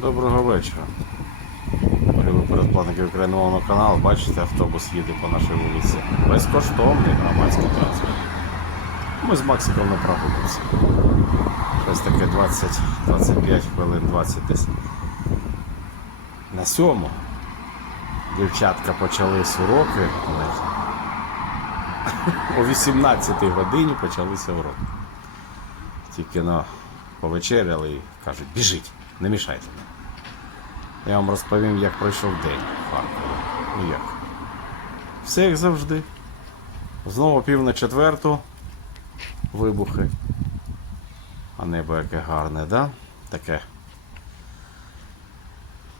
Доброго вечора. Любі передплатники україномовного каналу, бачите, автобус їде по нашій вулиці. Безкоштовний громадський транспорт. Ми з Максиком не прогулимося. Щось таке 20-25 хвилин, 20 десь. На сьому дівчатка почались уроки. О 18 годині почалися уроки. Тільки на повечеряли і кажуть, біжіть, не мішайте мені. Я вам розповім, як пройшов день в Харкові. Ну як? Все як завжди. Знову пів на четверту. Вибухи. А небо яке гарне, да? Таке.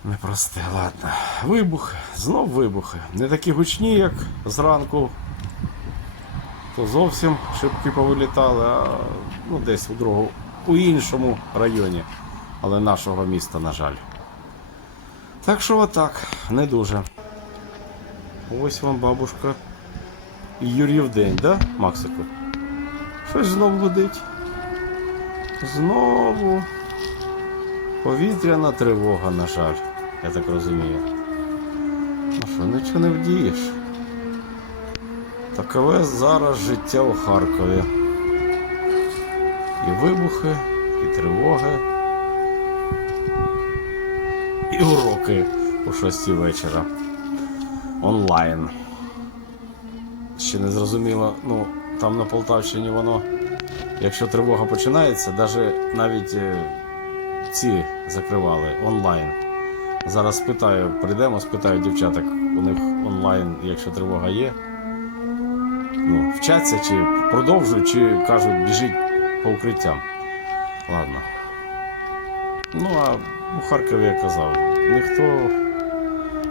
Непросте, ладно. Вибух, знов вибухи. Не такі гучні, як зранку. То зовсім шибки повилітали, а ну, десь у другу, у іншому районі, але нашого міста, на жаль. Так що отак, не дуже. Ось вам бабушка. І Юрів день, да, Максику? Щось знову гудить. Знову. Повітряна тривога, на жаль, я так розумію. Ну що, нічого не вдієш. Такове зараз життя у Харкові. І вибухи, і тривоги, і уроки о 6 вечора. Онлайн. Ще не зрозуміло, ну, там на Полтавщині воно, якщо тривога починається, даже, навіть е, ці закривали онлайн. Зараз спитаю, прийдемо, спитаю дівчаток, у них онлайн, якщо тривога є ну, вчаться чи продовжують, чи кажуть, біжіть по укриттям. Ладно. Ну, а у Харкові я казав, ніхто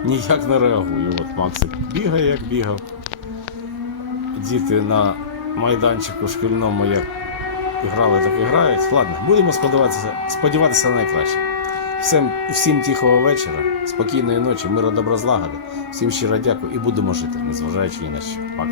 ніяк не реагує. От Максик бігає, як бігав. Діти на майданчику шкільному як грали, так і грають. Ладно, будемо сподіватися, сподіватися на найкраще. Всім, всім тихого вечора, спокійної ночі, миру добра злагоди. Всім щиро дякую і будемо жити, незважаючи ні на що. Пока.